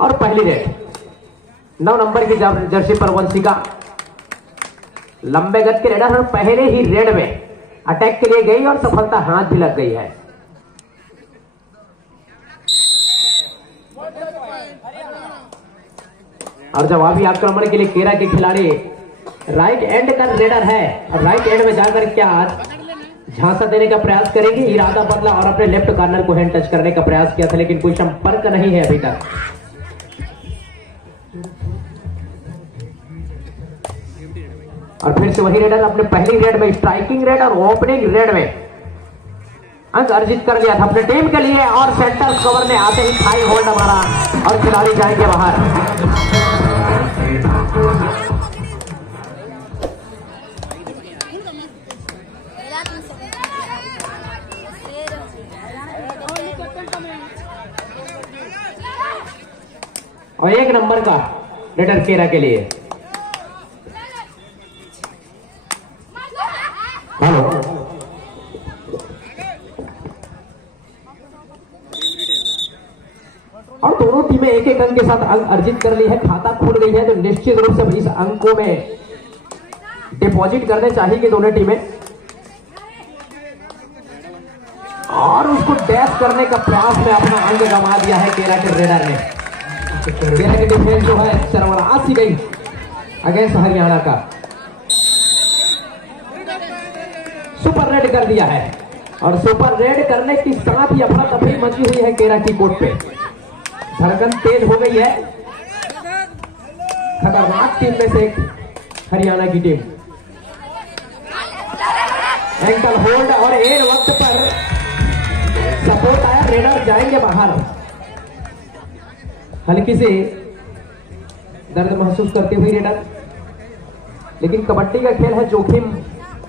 और पहली red 9 number की जर्सी पर वंशिका लंबे गज के रेडर और पहले ही रेड में अटैक के लिए गई और सफलता हाथ भी लग गई है। और जवाबी आक्रमण के लिए केरा के खिलाड़ी राइट एंड का रेडर है। राइट एंड में जाकर क्या झांसा देने का प्रयास करेगी, इरादा बदला और अपने लेफ्ट कॉर्नर को हैंड टच करने का प्रयास किया था, लेकिन कोई संपर्क नहीं है अभी तक। और फिर से वही रेडर अपने पहली रेड में स्ट्राइकिंग रेड और ओपनिंग रेड में अंक अर्जित कर लिया था अपने टीम के लिए। और सेंटर कवर ने आते ही हाई होल्ड मारा और खिलाड़ी जाएंगे बाहर। और 1 नंबर का रेडर केरा के लिए। हेलो और दोनों टीमें एक एक अंक के साथ अंक अर्जित कर ली है। खाता खुल गई है तो निश्चित रूप से इस अंकों में डिपॉजिट करने चाहिए दोनों टीमें। और उसको डैश करने का प्रयास में अपना अंक गंवा दिया है केरा के रेडर ने। केरा की डिफेंस जो है सरवराह सी गई अगेंस्ट हरियाणा का। सुपर रेड कर दिया है और सुपर रेड करने के साथ ही अफरा तफरी मची हुई है केरा की कोर्ट पे। धड़कन तेज हो गई है। खतरनाक टीम में से हरियाणा की टीम। एंकल होल्ड और एन वक्त पर सपोर्ट आया, रेडर जाएंगे बाहर। हल्की से दर्द महसूस करती हुई रेडर, लेकिन कबड्डी का खेल है, जोखिम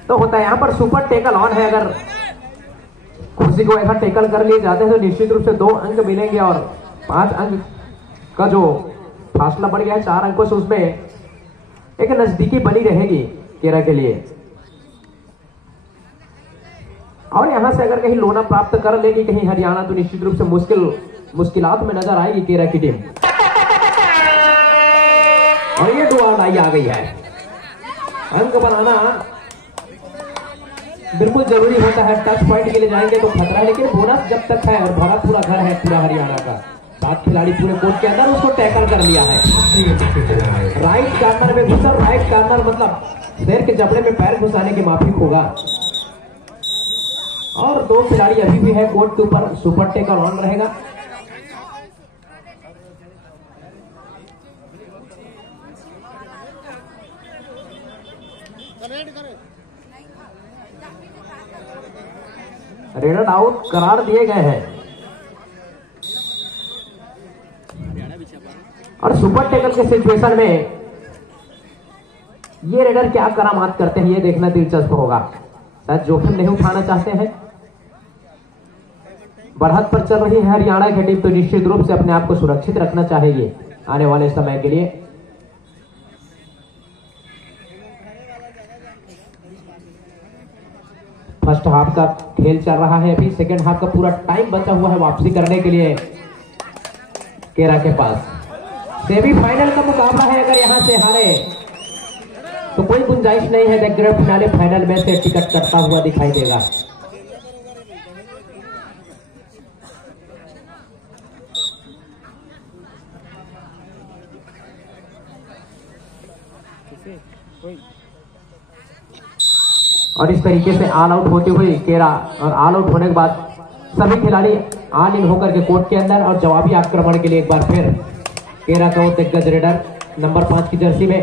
तो होता है। यहां पर सुपर टेकल ऑन है। अगर कुर्सी को ऐसा टेकल कर लिए जाते हैं तो निश्चित रूप से 2 अंक मिलेंगे और 5 अंक का जो फासला बढ़ गया है 4 अंकों से, उसमें एक नजदीकी बनी रहेगी केरा के लिए। और यहां से अगर कहीं लोना प्राप्त कर लेगी कहीं हरियाणा तो निश्चित रूप से मुश्किलात में नजर आएगी केरा की टीम। और ये 2 आउट आ गई है। अंक बनाना बिल्कुल जरूरी होता है। टच पॉइंट के लिए जाएंगे तो खतरा है, लेकिन बोनस जब तक है और भरा पूरा घर है पूरा हरियाणा का। 7 खिलाड़ी पूरे कोर्ट के अंदर उसको टैकल कर लिया है। राइट कॉर्नर में घुसा। राइट कॉर्नर मतलब शेर के जबड़े में पैर घुसाने की माफी होगा। और 2 खिलाड़ी अभी भी है कोर्ट के ऊपर। सुपर टेकल ऑन रहेगा। रेडर आउट करार दिए गए हैं। और सुपर टेकल के सिचुएशन में ये रेडर क्या करामात करते हैं, ये देखना दिलचस्प होगा। शायद जोखिम नहीं उठाना चाहते हैं। बढ़त पर चल रही है हरियाणा की टीम तो निश्चित रूप से अपने आप को सुरक्षित रखना चाहिए आने वाले समय के लिए। फर्स्ट हाफ का खेल चल रहा है, अभी सेकेंड हाफ का पूरा टाइम बचा हुआ है वापसी करने के लिए केरा के पास। सेमीफाइनल का मुकाबला है। अगर यहां से हारे तो कोई गुंजाइश नहीं है ग्रैंड फिनाले फाइनल में से टिकट कटता हुआ दिखाई देगा। और इस तरीके से ऑल आउट होती हुई केरा, और ऑल आउट होने के बाद सभी खिलाड़ी ऑल इन होकर के कोर्ट के अंदर। और जवाबी आक्रमण के लिए एक बार फिर केरा का दिग्गज रेडर नंबर 5 की जर्सी में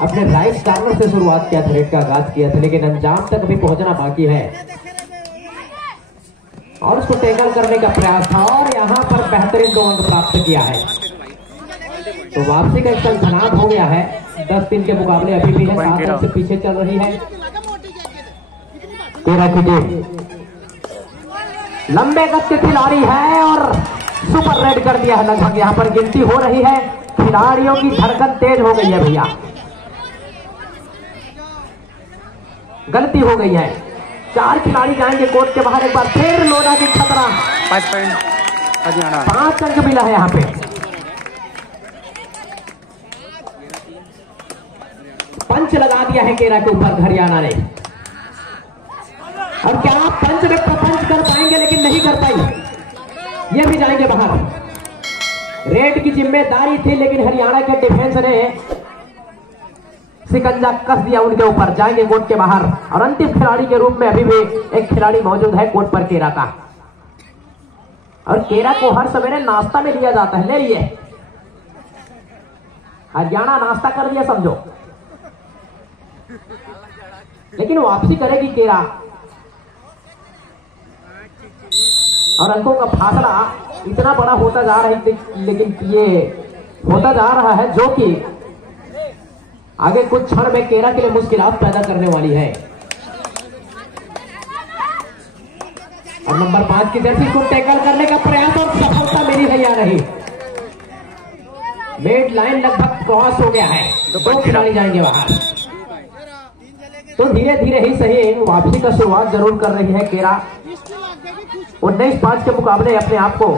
अपने राइट कॉर्नर से शुरुआत किया था, रेड का आगाज किया था, लेकिन अंजाम तक भी पहुंचना बाकी है। और उसको टैकल करने का प्रयास था और यहां पर बेहतरीन 2 अंक प्राप्त किया है। तो वापसी का एक संघनाट हो गया है। 10-3 के मुकाबले अभी भी है, 7 अंक से पीछे चल रही है केरा की टीम। लंबे गज के खिलाड़ी है और सुपर रेड कर दिया है। लगभग यहां पर गिनती हो रही है, खिलाड़ियों की धड़कन तेज हो गई है भैया। गलती हो गई है। 4 खिलाड़ी जाएंगे कोर्ट के बाहर। एक बार फिर लोना की खतरा। 5 पॉइंट हरियाणा। 5 अंक मिला है यहाँ पे। पंच लगा दिया है केरा के ऊपर हरियाणा ने। और क्या पंच में प्रपंच कर पाएंगे, लेकिन नहीं कर पाई, ये भी जाएंगे बाहर। रेड की जिम्मेदारी थी, लेकिन हरियाणा के डिफेंस ने सिकंजा कस दिया उनके ऊपर, जाएंगे कोर्ट के बाहर। और अंतिम खिलाड़ी के रूप में अभी भी एक खिलाड़ी मौजूद है कोर्ट पर केरा का। और केरा को हर सवेरे नाश्ता में लिया जाता है, ले लिए हरियाणा नाश्ता कर दिया समझो, लेकिन वापसी करेगी केरा। और अंकों का फासला इतना बड़ा होता जा रहा है, लेकिन ये होता जा रहा है जो कि आगे कुछ क्षण में केरा के लिए मुश्किलात पैदा करने वाली है। और नंबर 5 की जर्सी को टैकल करने का प्रयास और सफलता मिली है या नहीं। मेड लाइन लगभग क्रॉस हो गया है, दो खिलाड़ी जाएंगे बाहर। तो धीरे धीरे ही सही वापसी का शुरुआत जरूर कर रही है केरा। 19-5 के मुकाबले अपने आप को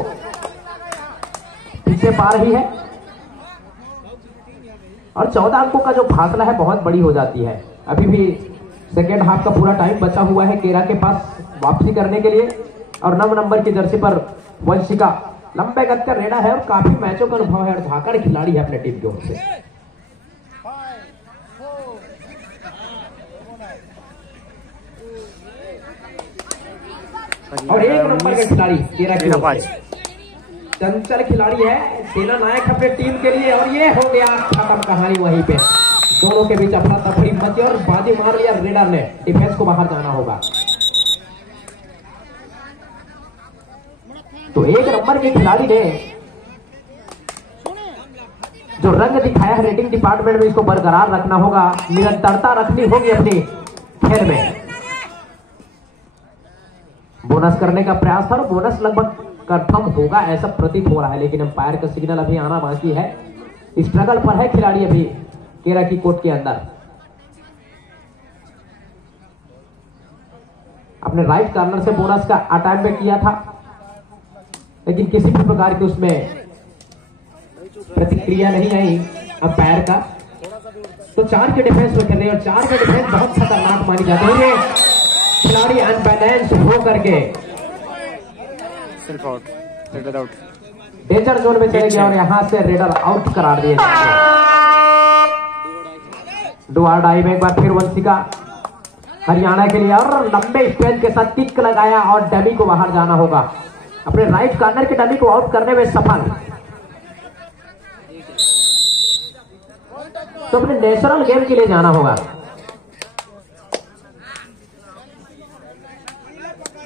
पीछे पा रही है। और 14 अंकों का जो फासला है बहुत बड़ी हो जाती है। अभी भी सेकेंड हाफ का पूरा टाइम बचा हुआ है केरा के पास वापसी करने के लिए। और 9 नंबर की जर्सी पर वंशिका लंबे कद का रेडा है और काफी मैचों का अनुभव है और धाकड़ खिलाड़ी है अपने टीम की ओर से। और 1 नंबर का खिलाड़ी केरा की चंचल खिलाड़ी है, सेना नायक अपने टीम के लिए। और ये हो गया खत्म कहानी वहीं पे। दोनों के बीच अपना तफरी मची और बाजी मार लिया रेडर ने। डिफेंस को बाहर जाना होगा। तो 1 नंबर के खिलाड़ी ने जो रंग दिखाया है रेटिंग डिपार्टमेंट में, इसको बरकरार रखना होगा, निरंतरता रखनी होगी अपनी खेल में। बोनस करने का प्रयास था, बोनस लगभग कंफर्म होगा ऐसा प्रतीत हो रहा है, लेकिन अंपायर का सिग्नल अभी आना बाकी है। स्ट्रगल पर है खिलाड़ी अभी केरा की कोर्ट के अंदर। अपने राइट कॉर्नर से बोनस का अटैम्प्ट में किया था, लेकिन किसी भी प्रकार की उसमें प्रतिक्रिया नहीं आई अंपायर का। तो 4 के डिफेंस में कर रहे हैं और 4 के डिफेंस बहुत खतरनाक मानी जाती है। खिलाड़ी अनबैलेंस हो करके डेंजर जोन में चले गए और यहां से रेडर आउट करार दिए जाते हैं। डुआ डाई में एक बार फिर वंशिका हरियाणा के लिए और लंबे स्पेन के साथ किक लगाया और डमी को बाहर जाना होगा। अपने राइट कॉर्नर के डमी को आउट करने में सफल। तो अपने नेचुरल गेम के लिए जाना होगा।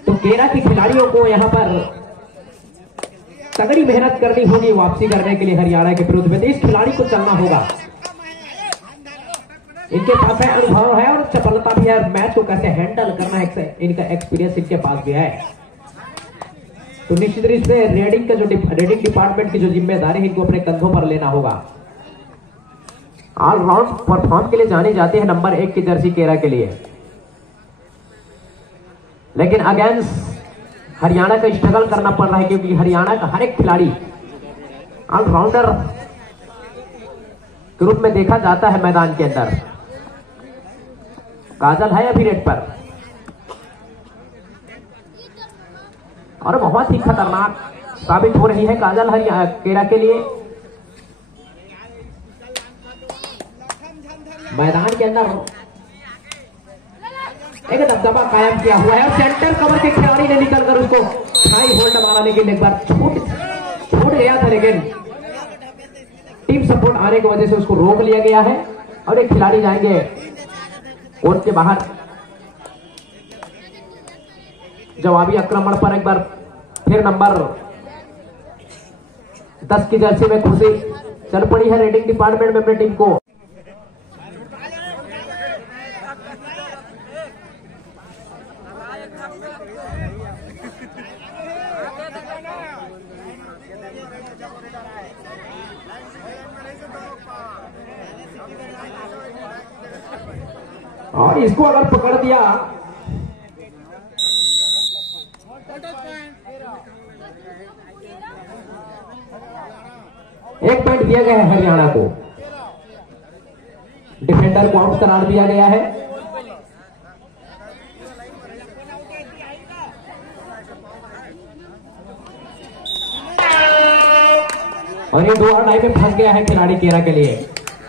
तो केरा के खिलाड़ियों को यहां पर तगड़ी मेहनत करनी होगी वापसी करने के लिए हरियाणा के विरुद्ध में। इस खिलाड़ी को चलना होगा, इनके पास है अनुभव है और चपलता भी है। मैच को कैसे हैंडल करना है इनका एक्सपीरियंस इनके पास भी है। तो निश्चित रूप से रेडिंग का जो रेडिंग डिपार्टमेंट की जो जिम्मेदारी है इनको अपने कंधों पर लेना होगा। ऑलराउंड परफॉर्म के लिए जानी जाती है नंबर 1 की जर्सी केरा के लिए, लेकिन अगेंस्ट हरियाणा का स्ट्रगल करना पड़ रहा है, क्योंकि हरियाणा का हर एक खिलाड़ी ऑलराउंडर के रूप में देखा जाता है मैदान के अंदर। काजल है अभी रेड पर और बहुत ही खतरनाक साबित हो रही है काजल हरियाणा केरा के लिए। मैदान के अंदर एक दबदबा कायम किया हुआ है और सेंटर कवर के खिलाड़ी ने निकलकर उसको हाई होल्ड मारा, लेकिन एक बार छूट गया था, लेकिन टीम सपोर्ट आने की वजह से उसको रोक लिया गया है। और एक खिलाड़ी जाएंगे कोर्ट के बाहर। जवाबी आक्रमण पर एक बार फिर नंबर 10 की जर्सी में खुशी चल पड़ी है रेडिंग डिपार्टमेंट में अपनी टीम को। और इसको अगर पकड़ दिया एक पॉइंट दिया गया है हरियाणा को। डिफेंडर को आउट करार दिया गया है। और ये 2 अढ़ाई में फंस गया है खिलाड़ी केरा के लिए।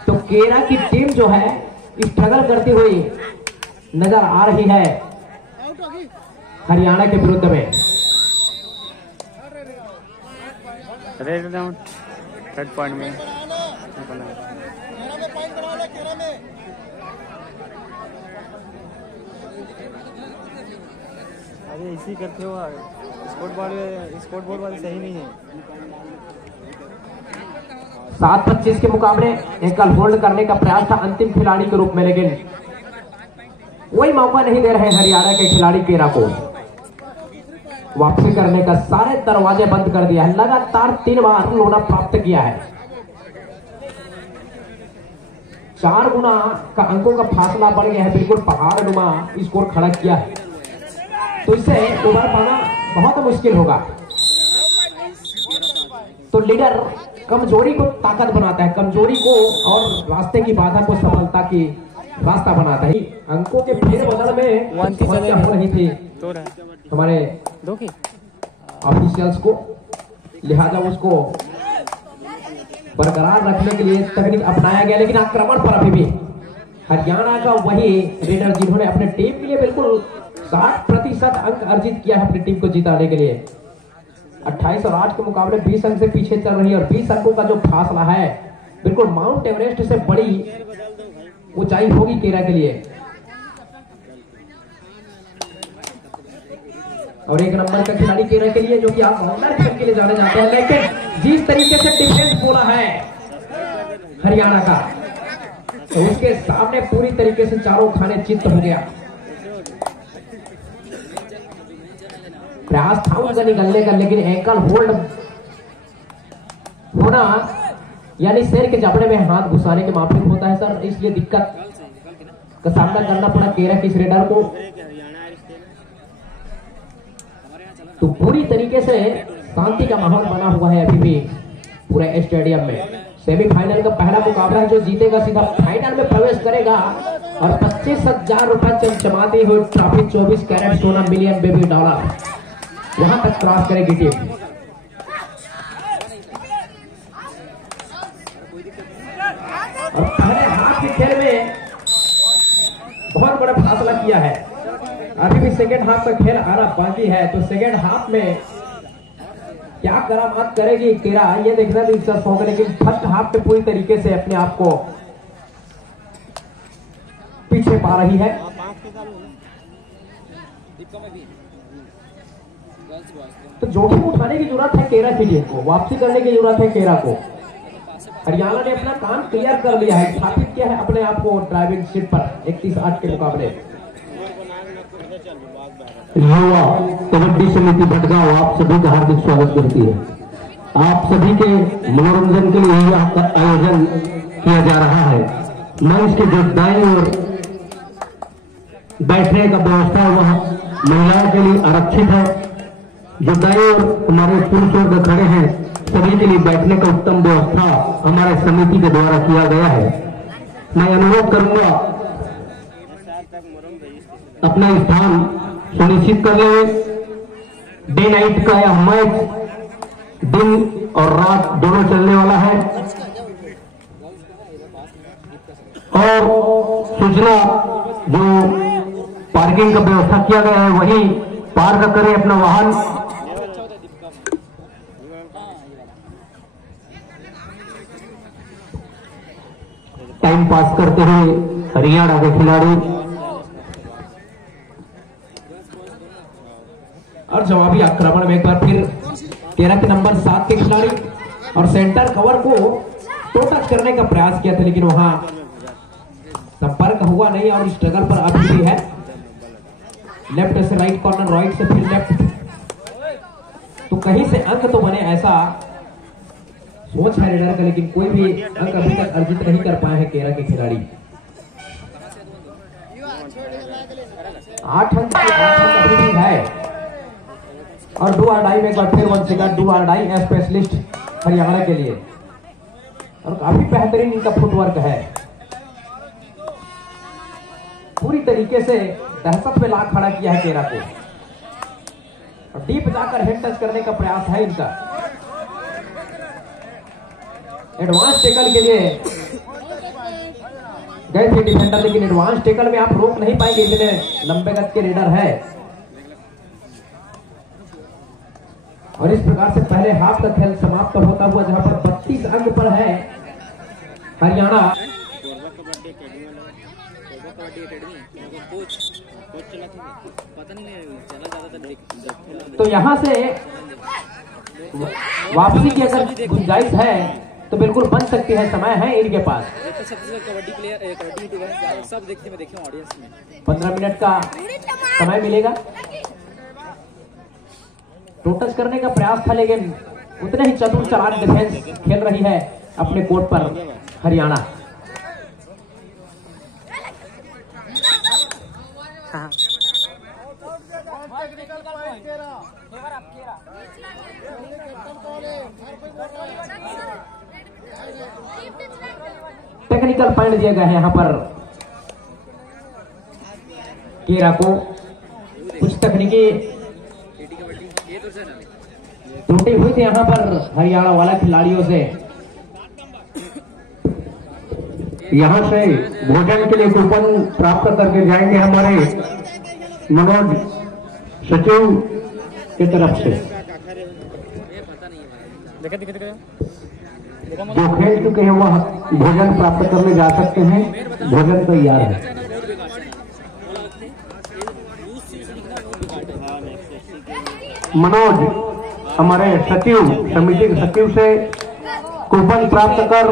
तो केरा की टीम जो है स्ट्रगल करती हुई नजर आ रही है हरियाणा के विरुद्ध में। थर्ड पॉइंट में अरे इसी करते हो। स्पोर्ट बोर्ड वाले सही नहीं है। 7-25 के मुकाबले एकल होल्ड करने का प्रयास था अंतिम खिलाड़ी के रूप में, लेकिन कोई मौका नहीं दे रहे हरियाणा के खिलाड़ी केरा को वापसी करने का। सारे दरवाजे बंद कर दिया है। लगातार 3 बार लोना प्राप्त किया है। 4 गुना का अंकों का फासला बढ़ गया है। बिल्कुल पहाड़ नुमा स्कोर खड़ा किया है। तो इससे उभर पाना बहुत मुश्किल होगा। तो लीडर कमजोरी को ताकत बनाता है, कमजोरी को और रास्ते की बाधा को सफलता की रास्ता बनाता है। अंकों के फेरबदल में समस्या हो रही थी हमारे ऑफिशियल्स को, लिहाजा उसको बरकरार रखने के लिए तकनीक अपनाया गया। लेकिन आक्रमण पर अभी भी हरियाणा का वही लीडर जिन्होंने अपने टीम के लिए बिल्कुल 60% अंक अर्जित किया है अपनी टीम को जिताने के लिए। 28 और 8 के मुकाबले 20 अंक से पीछे चल रही है। और 20 अंकों का जो फासला है बिल्कुल माउंट एवरेस्ट से बड़ी ऊंचाई होगी केरा के लिए। और 1 नंबर का खिलाड़ी केरा के लिए जो कि आप बाउंडर खेल के लिए जाने जाते हैं, लेकिन जिस तरीके से डिफेंस बोला है हरियाणा का, तो उसके सामने पूरी तरीके से चारों खाने चित्त हो गया। प्रयास था उनका निकलने का, लेकिन एकल होल्ड होना यानी शेर के जबड़े में हाथ घुसाने के माफिक होता है सर। इसलिए दिक्कत का सामना करना पड़ा केरा की रेडर को। तो पूरी तरीके से शांति का माहौल बना हुआ है अभी भी पूरे स्टेडियम में। सेमीफाइनल का पहला मुकाबला है। जो जीतेगा सीधा फाइनल में प्रवेश करेगा और 25,000 रुपए चमचमाती हुई ट्रॉफी 24 कैरेट सोना मिलियन बेबी डॉलर वहां तक क्रॉस करेगी टीम। और पहले हाफ के खेल में बहुत बड़ा फासला किया है। अभी भी सेकेंड हाफ का खेल आना बाकी है। तो सेकेंड हाफ में क्या करामात करेगी केरा, ये देखना दिलचस्प होगा। लेकिन फर्स्ट हाफ में पूरी तरीके से अपने आप को पीछे पा रही है। तो जोखिम उठाने की जरूरत है केरा की टीम को, वापसी करने की जरूरत है केरा को। हरियाणा ने अपना काम क्लियर कर लिया है, स्थापित किया है अपने आप को ड्राइविंग सीट पर 31-8 के मुकाबले। युवा कबड्डी समिति भटगांव आप सभी का हार्दिक स्वागत करती है। आप सभी के मनोरंजन के लिए यह आयोजन किया जा रहा है। मंच के जो दाईं ओर बैठने का व्यवस्था वह महिलाओं के लिए आरक्षित है। जो दाईं ओर हमारे पुरुष वर्ग खड़े हैं सभी के लिए बैठने का उत्तम व्यवस्था हमारे समिति के द्वारा किया गया है। मैं अनुरोध करूंगा अपना स्थान सुनिश्चित कर ले। डे नाइट का यह मैच दिन और रात दोनों चलने वाला है। और सूचना जो पार्किंग का व्यवस्था किया गया है वही पार्क करें अपना वाहन। टाइम पास करते हुए हरियाणा के खिलाड़ी और जवाबी आक्रमण में एक बार फिर केरा के नंबर 7 के खिलाड़ी और सेंटर कवर को टो टच करने का प्रयास किया था, लेकिन वहां संपर्क हुआ नहीं और स्ट्रगल पर अभी भी है। लेफ्ट से राइट कॉर्नर, राइट से फिर लेफ्ट, तो कहीं से अंक तो बने ऐसा सोच है रेडर का, लेकिन कोई भी अंक अभी तक अर्जित नहीं कर पाए हैं केरा के खिलाड़ी। 8 अंक अभी भी है। और डू आर डाई में एक बार फिर 1 second do or die specialist Haryana के लिए, और काफी बेहतरीन इनका फुटवर्क है। पूरी तरीके से दहशत में ला खड़ा किया है केरा को। और डीप जाकर हेड टच करने का प्रयास है इनका। एडवांस टेकल के लिए गए थे डिफेंडर, लेकिन एडवांस टेकल में आप रोक नहीं पाएंगे, इतने लंबे गज के रेडर है। और इस प्रकार से पहले हाफ का खेल समाप्त होता हुआ, जहां पर 32 अंक पर है हरियाणा। तो यहां से वापसी की अगर गुंजाइश है तो बिल्कुल बन सकती है, समय है इनके पास। कबड्डी प्लेयर, कबड्डी यूट्यूबर सब देखते मैं देखे ऑडियंस में 15 मिनट का समय मिलेगा। टो टच करने का प्रयास था, लेकिन उतने ही चतुर चालाक डिफेंस खेल रही है अपने कोर्ट पर हरियाणा। टेक्निकल पॉइंट दिया गया है यहाँ पर केरा को। कुछ तकनीकी त्रुटि हुई थी यहाँ पर हरियाणा वाला खिलाड़ियों से। यहाँ से भोजन के लिए कूपन प्राप्त करके जाएंगे हमारे मनोज सचिव की तरफ से। जो खेल चुके हैं वह भोजन प्राप्त करने जा सकते हैं, भोजन तैयार है। मनोज हमारे सचिव, समिति के सचिव से कूपन प्राप्त कर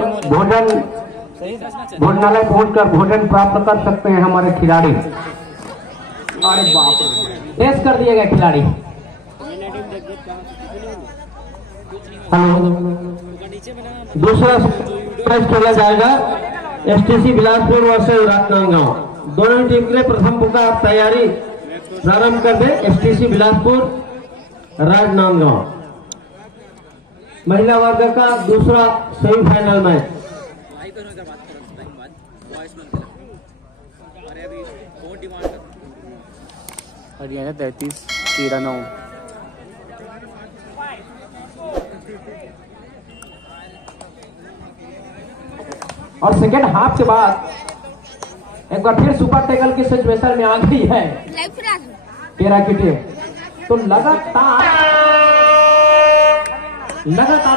भोजनालय पहुंचकर भोजन प्राप्त कर सकते हैं हमारे खिलाड़ी। अरे बाप रे, टेस्ट कर दिए गए खिलाड़ी। हेलो, दूसरा मैच खेला जाएगा एसटीसी बिलासपुर वर्सेस राजनांदगांव। दोनों टीम के लिए प्रथम पुकार तैयारी प्रारंभ कर दे। एसटीसी बिलासपुर राजनांदगांव महिला वर्ग का दूसरा सेमीफाइनल मैच। हरियाणा 33 केरा 9। और सेकेंड हाफ के बाद एक बार फिर सुपर टैकल की सिचुएशन में आ गई है केरा की टीम। तो लगातार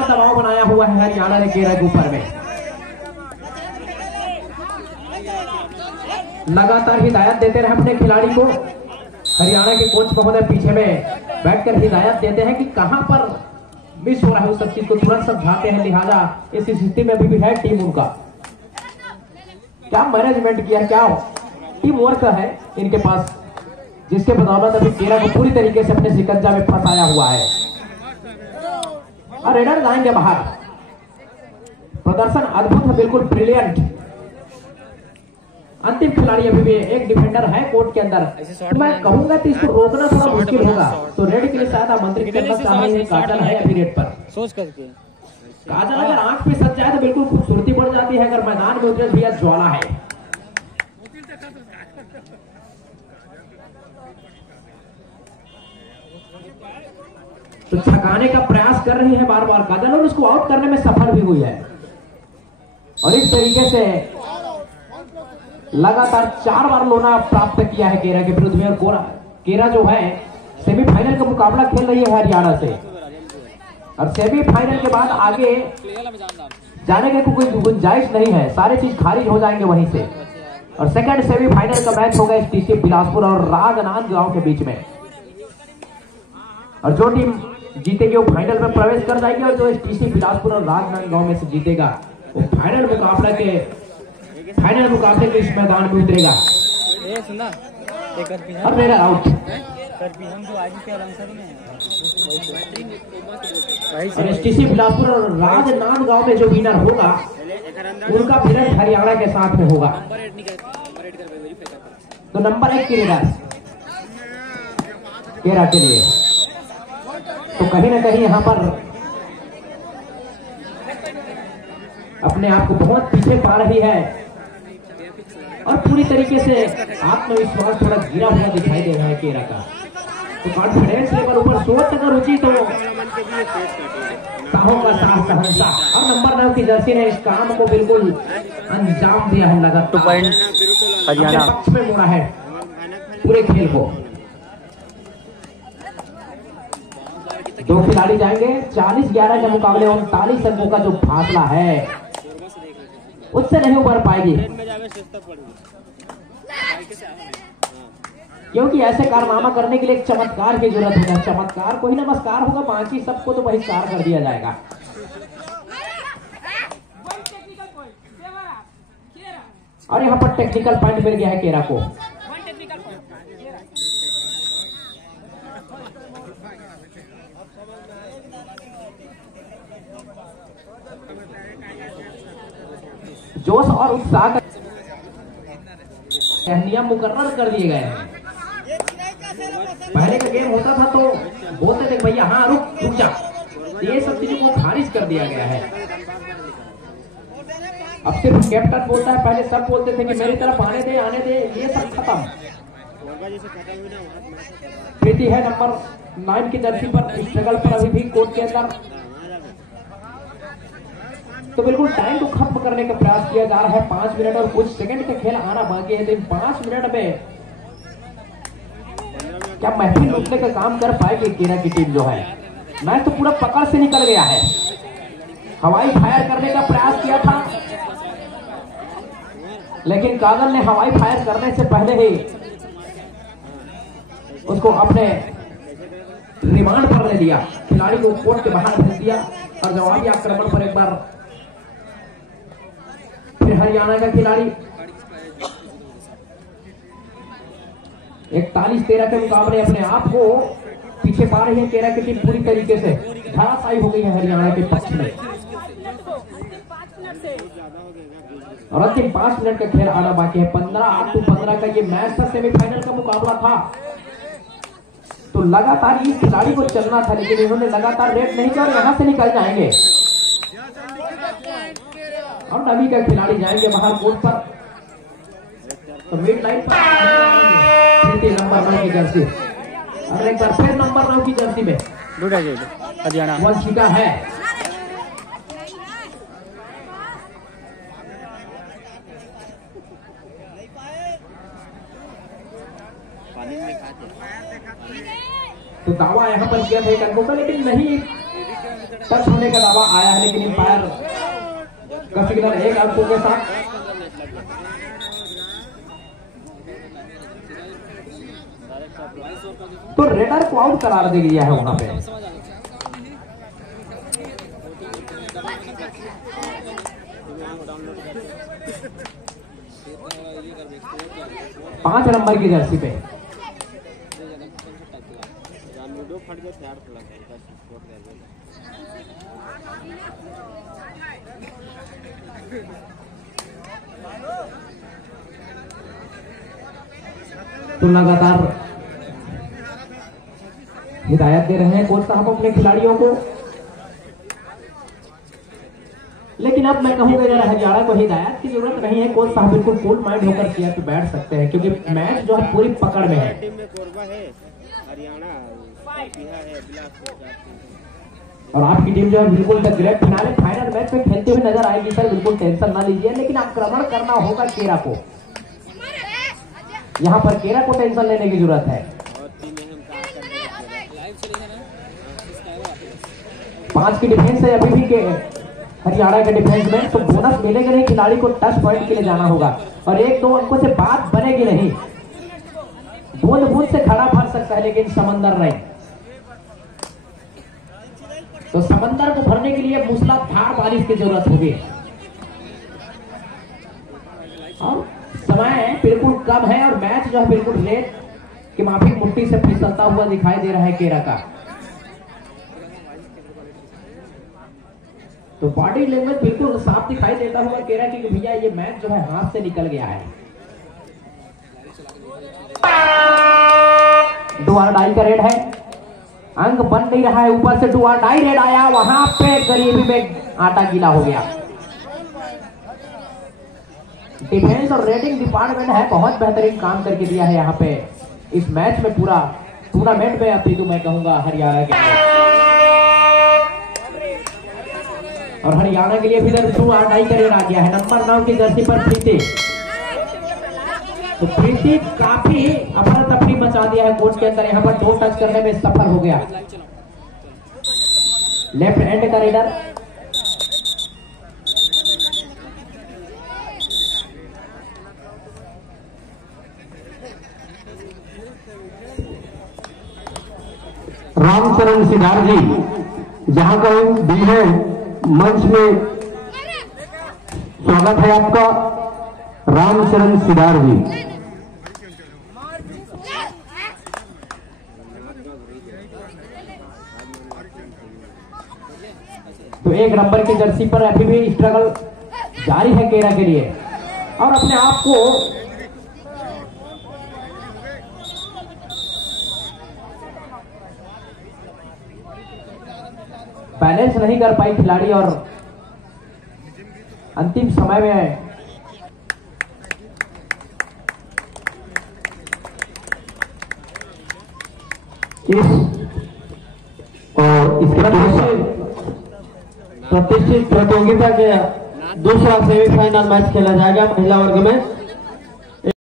दबाव बनाया हुआ है हरियाणा ने केरा के ऊपर में। लगातार हिदायत देते रहे अपने खिलाड़ी को। हरियाणा के कोच महोदय पीछे में बैठकर हिदायत देते हैं कि कहां पर मिस हो रहा है, उस सब चीज को तुरंत समझाते हैं। लिहाजा इस स्थिति में भी है टीम उनका। क्या मैनेजमेंट किया, क्या टीम वर्क है इनके पास, जिसके बदौलत अभी केरा को पूरी तरीके से अपने शिकंजा में फंसाया हुआ है। और रेडर जाएंगे बाहर। प्रदर्शन अद्भुत है, बिल्कुल ब्रिलियंट। अंतिम खिलाड़ी अभी भी एक डिफेंडर है कोर्ट के अंदर। तो मैं कहूंगा कि इसको रोकना थोड़ा मुश्किल होगा। तो रेड के लिए शायद आमंत्रित करना चाह रहे हैं। काजल है अभी रेड पर। सोच करके काजल अगर आंख पे सज जाए तो बिल्कुल खूबसूरती बढ़ जाती है। अगर मैदान में उतरे भैया ज्वाला है। तो छकाने का प्रयास कर रही है बार बार काजल, और उसको आउट करने में सफल भी हुई है। और इस तरीके से लगातार 4 बार लोना प्राप्त किया है केरा के विरुद्ध में। और केरा जो है सेमीफाइनल का मुकाबला खेल रही है हरियाणा से। और सेमीफाइनल के बाद आगे जाने के कोई गुंजाइश नहीं है, सारी चीज खारिज हो जाएंगे वहीं से। और सेकंड सेमीफाइनल का मैच होगा एसटीसी बिलासपुर और राजनांदगांव के बीच में। और जो टीम जीतेगी वो फाइनल में प्रवेश कर जाएगी, और जो एसटीसी बिलासपुर और राजनांदगांव में से जीतेगा वो फाइनल मुकाबले के इस मैदान में उतरेगा। और मेरा आउट। और एसटीसी बिलासपुर और राजनांदगांव में जो विनर होगा उनका फिर हरियाणा के साथ में होगा। तो नंबर 1 की रेडर केरा के लिए। तो कहीं ना कहीं यहां पर अपने आप को बहुत पीछे पा रही है और पूरी तरीके से आत्मविश्वास थोड़ा गिरा हुआ दिखाई दे रहा है केरा का। तो कॉन्फिडेंस लेवल ऊपर, सोच अगर रुचि तो साहों का साह सहनसा। और नंबर 9 की जर्सी ने इस काम को बिल्कुल अंजाम दिया है, लगातार हरियाणा पक्ष में मोड़ा है पूरे खेल को। 2 खिलाड़ी जाएंगे। 40-11 के मुकाबले 39 अंकों का जो फासला है उससे नहीं उबर पाएगी, क्योंकि ऐसे कारनामा करने के लिए एक चमत्कार की जरूरत होगा। चमत्कार को ही नमस्कार होगा, बाकी सबको तो बहिष्कार कर दिया जाएगा। और यहाँ पर टेक्निकल पॉइंट मिल गया है केरा को। जोश और उत्साह का नियम मुकर्रर कर दिए गए हैं। पहले का गेम होता था तो बोलते थे भैया हाँ रुक जा, ये सब चीजों को खारिज कर दिया गया है। अब सिर्फ कैप्टन बोलता है, पहले सब बोलते थे कि मेरी तरफ आने दे, ये सब खत्म। प्रीति है नंबर 9 की जर्सी पर, स्ट्रगल पर अभी भी कोर्ट के अंदर। तो बिल्कुल टाइम को खत्म करने का प्रयास किया जा रहा है। 5 मिनट और कुछ सेकंड का खेल आना बाकी है। 5 मिनट में क्या महफिल लूटने का काम कर पाएगी केरा की टीम जो है। मैच तो पूरा पकड़ से निकल गया है। हवाई फायर करने का प्रयास किया था, लेकिन कागल ने हवाई फायर करने से पहले ही उसको अपने रिमांड पर ले लिया, खिलाड़ी को कोर्ट के बाहर भेज दिया। और जवाबी आक्रमण पर एक बार फिर हरियाणा का खिलाड़ी 41-13 के मुकाबले अपने आप को पीछे पा रही है केरा की टीम। पूरी तरीके से धराशायी हो गई है हरियाणा के पक्ष में। और अंतिम 5 मिनट का खेल आना बाकी है। 15-8-15 का ये मैच था, सेमीफाइनल का मुकाबला था। तो लगातार इस खिलाड़ी को चलना था, लेकिन इन्होंने लगातार रेट नहीं किया और यहाँ से निकल जाएंगे। और नवी का खिलाड़ी जाएंगे बाहर कोर्ट पर। तो मिड लाइन पर नंबर 9 की जर्सी, और एक बार फिर नंबर 9 की जर्सी में हरियाणा वंशिका है। तो दावा यहाँ पर किया था एक अंकों का, लेकिन नहीं टच होने का दावा आया है, लेकिन एम्पायर का सिग्नल 1 अंकों के साथ। तो रेडर को आउट करार दे दिया है वहां पे। पांच नंबर की जर्सी पे तो लगातार हिदायत दे रहे हैं कोच साहब अपने खिलाड़ियों को। लेकिन अब मैं कहूंगा जरा हरियाणा को हिदायत की जरूरत नहीं है। कोच साहब बिल्कुल कूल माइंड होकर चेयर पे बैठ सकते हैं, क्योंकि मैच जो है पूरी पकड़ में है। और आपकी टीम जो है बिल्कुल the great finale final match में खेलते हुए नजर आएगी सर, बिल्कुल टेंशन ना लीजिए। लेकिन आक्रमण करना होगा केरा को, यहाँ पर केरा को टेंशन लेने की जरूरत है। 5 की डिफेंस है अभी भी के हरियाणा के डिफेंस में, तो बोनस मिलेगा नहीं, खिलाड़ी को टच पॉइंट के लिए जाना होगा। और 1-2 अंकों से बात बनेगी नहीं। बूंद बूंद से खड़ा भर सकता है, लेकिन समंदर नहीं। तो समंदर को भरने के लिए मूसलाधार बारिश की जरूरत होगी। और समय बिल्कुल कम है और मैच जो है बिल्कुल रेत की माफिक मुट्ठी से फिसलता हुआ दिखाई दे रहा है केरा का। तो बॉडी लैंग्वेज बिल्कुल साफ दिखाई देता हुआ केरा की भैया ये मैच जो है हाथ से निकल गया है। डू और डाई का रेड है, अंक बन नहीं रहा है। ऊपर से डू और डाई रेड आया, वहां पे गरीबी में आटा गीला हो गया। डिफेंस और रेटिंग डिपार्टमेंट है, बहुत बेहतरीन काम करके दिया है यहाँ पे इस मैच में, पूरा टूर्नामेंट में अभी मैं कहूंगा हरियाणा के लिए। और हरियाणा के लिए फिर 2 आउट करेर आ गया है नंबर 9 की जर्सी पर प्रीति। तो प्रीति काफी अफरा तफरी मचा दिया है कोर्ट के अंदर, यहाँ पर 2 टच करने में सफल हो गया। लेफ्ट हैंड का रेडर रामचरण सिद्धार जी, जहां का भी है मंच में स्वागत है आपका, रामचरण सिद्धार जी। तो 1 नंबर की जर्सी पर अभी भी स्ट्रगल जारी है केरा के लिए, और अपने आप को बैलेंस नहीं कर पाई खिलाड़ी, और अंतिम समय में प्रतिष्ठित प्रतियोगिता के दूसरा सेमीफाइनल मैच खेला जाएगा महिला वर्ग में।